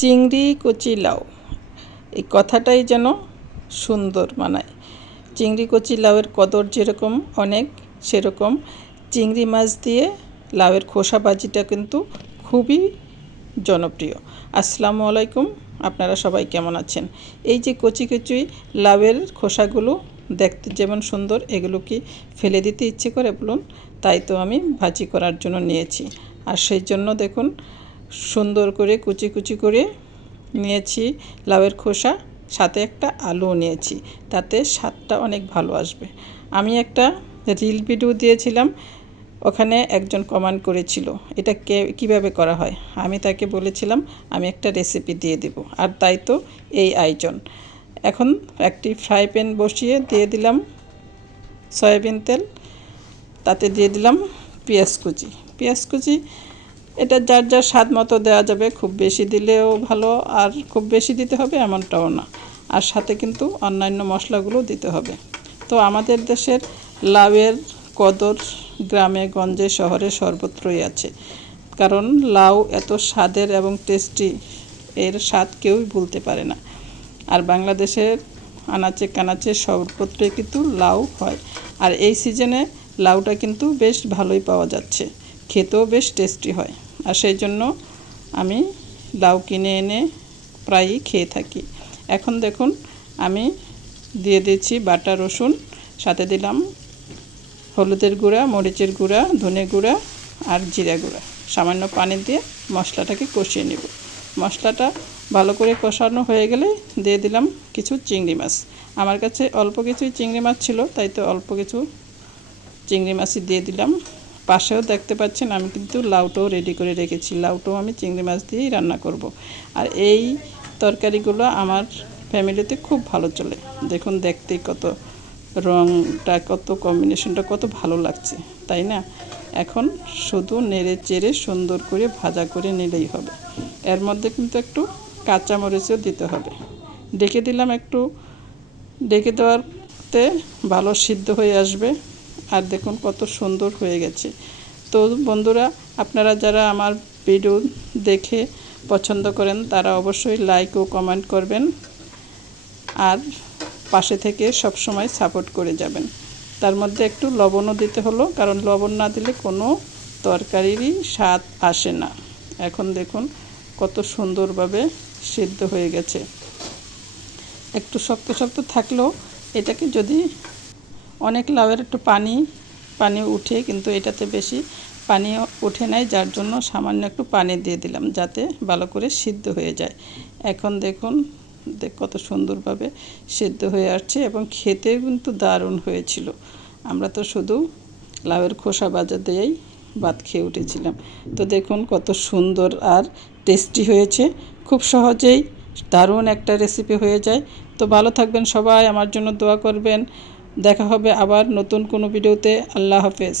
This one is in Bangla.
চিংড়ি কচি লাউ, এই কথাটাই যেন সুন্দর মানায়। চিংড়ি কচি লাউয়ের কদর যেরকম অনেক, সেরকম চিংড়ি মাছ দিয়ে লাউয়ের খোসা ভাজিটা কিন্তু খুবই জনপ্রিয়। আসসালামু আলাইকুম, আপনারা সবাই কেমন আছেন? এই যে কচি কচি লাউয়ের খোসাগুলো দেখতে যেমন সুন্দর, এগুলো কি ফেলে দিতে ইচ্ছে করে বলুন? তাই তো আমি ভাজি করার জন্য নিয়েছি। আর সেই জন্য দেখুন সুন্দর করে কুচি কুচি করে নিয়েছি লাউয়ের খোসা, সাথে একটা আলুও নিয়েছি, তাতে স্বাদটা অনেক ভালো আসবে। আমি একটা রিল ভিডিও দিয়েছিলাম, ওখানে একজন কমেন্ট করেছিল এটা কীভাবে করা হয়। আমি তাকে বলেছিলাম আমি একটা রেসিপি দিয়ে দেব, আর তাই তো এই আয়োজন। এখন একটি ফ্রাই প্যান বসিয়ে দিয়ে দিলাম সয়াবিন তেল, তাতে দিয়ে দিলাম পেঁয়াজ কুচি। এটা যার যার স্বাদ মতো দেওয়া যাবে, খুব বেশি দিলেও ভালো আর খুব বেশি দিতে হবে এমনটাও না। আর সাথে কিন্তু অন্যান্য মশলাগুলো দিতে হবে। তো আমাদের দেশের লাউয়ের কদর গ্রামে গঞ্জে শহরে সর্বত্রই আছে, কারণ লাউ এত স্বাদের এবং টেস্টি, এর স্বাদ কেউই ভুলতে পারে না। আর বাংলাদেশের আনাচে কানাচে সর্বত্রই কিন্তু লাউ হয়, আর এই সিজনে লাউটা কিন্তু বেশ ভালোই পাওয়া যাচ্ছে, খেতেও বেশ টেস্টি হয়। আর সেই জন্য আমি লাউ কিনে এনে প্রায়ই খেয়ে থাকি। এখন দেখুন আমি দিয়ে দিচ্ছি বাটা রসুন, সাথে দিলাম হলুদের গুঁড়া, মরিচের গুঁড়া, ধনে গুঁড়া আর জিরা গুঁড়া। সামান্য পানি দিয়ে মশলাটাকে কষিয়ে নেব। মশলাটা ভালো করে কষানো হয়ে গেলে দিয়ে দিলাম কিছু চিংড়ি মাছ। আমার কাছে অল্প কিছুই চিংড়ি মাছ ছিল, তাই তো অল্প কিছু চিংড়ি মাছই দিয়ে দিলাম। পাশেও দেখতে পাচ্ছেন আমি কিন্তু লাউটাও রেডি করে রেখেছি, লাউটাও আমি চিংড়ি মাছ দিয়েই রান্না করব। আর এই তরকারিগুলো আমার ফ্যামিলিতে খুব ভালো চলে। দেখুন দেখতেই কত রঙটা, কত কম্বিনেশনটা কত ভালো লাগছে, তাই না? এখন শুধু নেড়ে চেড়ে সুন্দর করে ভাজা করে নিলেই হবে। এর মধ্যে কিন্তু একটু কাঁচামরিচও দিতে হবে। ডেকে দিলাম, একটু ডেকে দেওয়াতে ভালো সিদ্ধ হয়ে আসবে। আর দেখুন কত সুন্দর হয়ে গেছে। তো বন্ধুরা, আপনারা যারা আমার ভিডিও দেখে পছন্দ করেন তারা অবশ্যই লাইক ও কমেন্ট করবেন, আর পাশে থেকে সব সময় সাপোর্ট করে যাবেন। তার মধ্যে একটু লবণও দিতে হলো, কারণ লবণ না দিলে কোনো তরকারিরই স্বাদ আসে না। এখন দেখুন কত সুন্দরভাবে সিদ্ধ হয়ে গেছে। একটু শক্ত শক্ত থাকলেও এটাকে যদি অনেক লাউয়ের একটু পানি উঠে, কিন্তু এটাতে বেশি পানি ওঠে নাই, যার জন্য সামান্য একটু পানি দিয়ে দিলাম যাতে ভালো করে সিদ্ধ হয়ে যায়। এখন দেখুন কত সুন্দরভাবে সিদ্ধ হয়ে আসছে এবং খেতে কিন্তু দারুণ হয়েছিল। আমরা তো শুধু লাউয়ের খোসা ভাজা দিয়েই ভাত খেয়ে উঠেছিলাম। তো দেখুন কত সুন্দর আর টেস্টি হয়েছে, খুব সহজেই দারুণ একটা রেসিপি হয়ে যায়। তো ভালো থাকবেন সবাই, আমার জন্য দোয়া করবেন। দেখা হবে আবার নতুন কোনো ভিডিওতে। আল্লাহ হাফেজ।